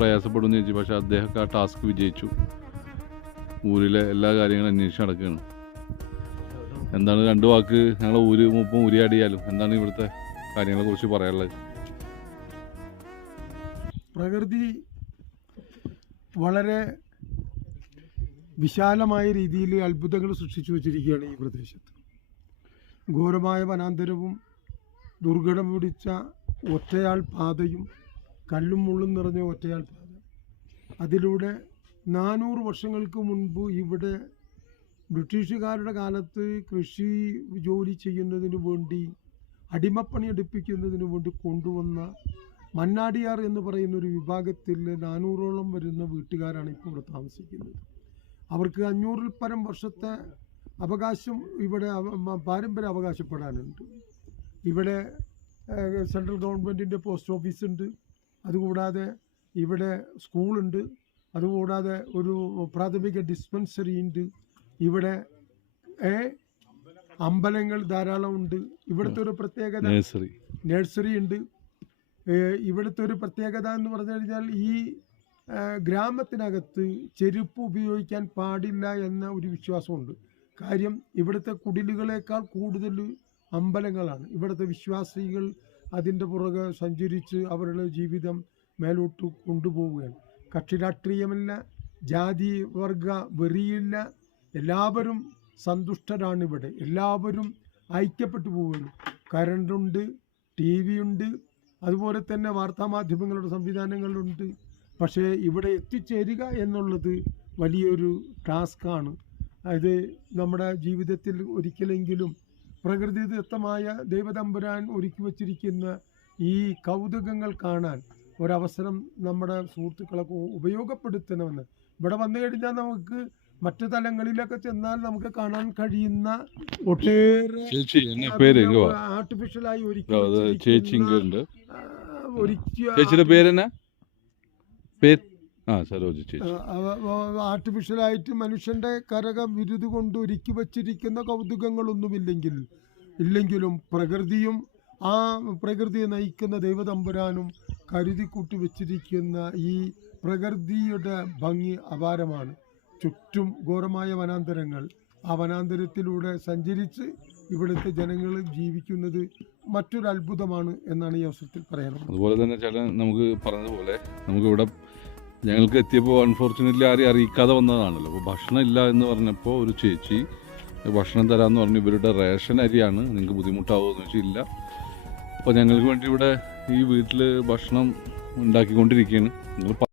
പ്രയാസപ്പെടുമെന്ന് ചോദിച്ചു. പക്ഷെ അദ്ദേഹം ആ ടാസ്ക് വിജയിച്ചു. ഊരിലെ എല്ലാ കാര്യങ്ങളും അന്വേഷിച്ച് നടക്കുകയാണ്. എന്താണ് രണ്ട് വാക്ക് ഞങ്ങളെ ഊര് മൂപ്പം ഉരിയാടിയാലും എന്താണ് ഇവിടുത്തെ കാര്യങ്ങളെ കുറിച്ച് പറയാനുള്ളത്? പ്രകൃതി വളരെ വിശാലമായ രീതിയിൽ അത്ഭുതങ്ങൾ സൃഷ്ടിച്ചു വച്ചിരിക്കുകയാണ് ഈ പ്രദേശത്ത്. ഘോരമായ വനാന്തരവും ദുർഘടം പിടിച്ച ഒറ്റയാൾ പാതയും കല്ലും മുള്ളും നിറഞ്ഞ ഒറ്റയാൾ പാത. അതിലൂടെ 400 വർഷങ്ങൾക്ക് മുൻപ് ഇവിടെ ബ്രിട്ടീഷുകാരുടെ കാലത്ത് കൃഷി ജോലി ചെയ്യുന്നതിന് വേണ്ടി അടിമപ്പണി എടുപ്പിക്കുന്നതിന് വേണ്ടി കൊണ്ടുവന്ന മന്നാടിയാർ എന്ന് പറയുന്ന ഒരു വിഭാഗത്തിൽ 400ഓളം വരുന്ന വീട്ടുകാരാണ് ഇപ്പോൾ ഇവിടെ താമസിക്കുന്നത്. അവർക്ക് 500-ൽ പരം വർഷത്തെ അവകാശം ഇവിടെ പാരമ്പര്യം അവകാശപ്പെടാനുണ്ട്. ഇവിടെ സെൻട്രൽ ഗവൺമെൻറ്റിൻ്റെ പോസ്റ്റ് ഓഫീസുണ്ട്, അതുകൂടാതെ ഇവിടെ സ്കൂളുണ്ട്, അതുകൂടാതെ ഒരു പ്രാഥമിക ഡിസ്പെൻസറി ഉണ്ട്, ഇവിടെ അമ്പലങ്ങൾ ധാരാളം ഉണ്ട്. ഇവിടുത്തെ ഒരു പ്രത്യേകത നഴ്സറി ഉണ്ട്. ഇവിടുത്തെ ഒരു പ്രത്യേകത എന്ന് പറഞ്ഞു കഴിഞ്ഞാൽ ഈ ഗ്രാമത്തിനകത്ത് ചെരുപ്പ് ഉപയോഗിക്കാൻ പാടില്ല എന്ന ഒരു വിശ്വാസമുണ്ട്. കാര്യം ഇവിടുത്തെ കുടിലുകളേക്കാൾ കൂടുതൽ അമ്പലങ്ങളാണ്. ഇവിടുത്തെ വിശ്വാസികൾ അതിൻ്റെ പുറകെ സഞ്ചരിച്ച് അവരുടെ ജീവിതം മേലോട്ട് കൊണ്ടുപോവുകയാണ്. കക്ഷി രാഷ്ട്രീയമില്ല, ജാതി വർഗ വെറിയില്ല, എല്ലാവരും സന്തുഷ്ടരാണ്. ഇവിടെ എല്ലാവരും ഐക്യപ്പെട്ടു പോവുകയാണ്. കറണ്ടുണ്ട്, TV ഉണ്ട്, അതുപോലെ തന്നെ വാർത്താമാധ്യമങ്ങളുടെ സംവിധാനങ്ങളുണ്ട്. പക്ഷേ ഇവിടെ എത്തിച്ചേരുക എന്നുള്ളത് വലിയൊരു ടാസ്ക്കാണ്. അത് നമ്മുടെ ജീവിതത്തിൽ ഒരിക്കലെങ്കിലും പ്രകൃതിദത്തമായ ദൈവതമ്പുരാൻ ഒരുക്കി വച്ചിരിക്കുന്ന ഈ കൗതുകങ്ങൾ കാണാൻ ഒരവസരം നമ്മുടെ സുഹൃത്തുക്കളൊക്കെ ഉപയോഗപ്പെടുത്തണമെന്ന്. ഇവിടെ വന്നു കഴിഞ്ഞാൽ നമുക്ക് മറ്റു തലങ്ങളിലൊക്കെ ചെന്നാൽ നമുക്ക് കാണാൻ കഴിയുന്ന ഒട്ടേറെ ആർട്ടിഫിഷ്യലായി ആർട്ടിഫിഷ്യലായിട്ട് മനുഷ്യന്റെ കരകം വിരുത് കൊണ്ട് ഒരുക്കി വച്ചിരിക്കുന്ന കൗതുകങ്ങളൊന്നുമില്ലെങ്കിലും പ്രകൃതിയും ആ പ്രകൃതിയെ നയിക്കുന്ന ദൈവതമ്പുരാനും കരുതി കൂട്ടി വച്ചിരിക്കുന്ന ഈ പ്രകൃതിയുടെ ഭംഗി അപാരമാണ്. ചുറ്റും ഘോരമായ വനാന്തരങ്ങൾ. ആ വനാന്തരത്തിലൂടെ സഞ്ചരിച്ച് ഇവിടുത്തെ ജനങ്ങൾ ജീവിക്കുന്നത് മറ്റൊരു അത്ഭുതമാണ് എന്നാണ് ഈ അവസരത്തിൽ പറയാനുള്ളത്. അതുപോലെ തന്നെ നമുക്ക് പറഞ്ഞതുപോലെ നമുക്കിവിടെ ഞങ്ങൾക്ക് എത്തിയപ്പോൾ അൺഫോർച്ചുനേറ്റ്ലി ആരെയും അറിയിക്കാതെ വന്നതാണല്ലോ. അപ്പോൾ ഭക്ഷണം ഇല്ല എന്ന് പറഞ്ഞപ്പോൾ ഒരു ചേച്ചി ഭക്ഷണം തരാമെന്ന് പറഞ്ഞു. ഇവരുടെ റേഷൻ അരിയാണ്, നിങ്ങൾക്ക് ബുദ്ധിമുട്ടാവുമോ എന്ന് വെച്ചാൽ ഇല്ല. അപ്പോൾ ഞങ്ങൾക്ക് വേണ്ടി ഇവിടെ ഈ വീട്ടിൽ ഭക്ഷണം ഉണ്ടാക്കിക്കൊണ്ടിരിക്കുകയാണ്. നിങ്ങൾ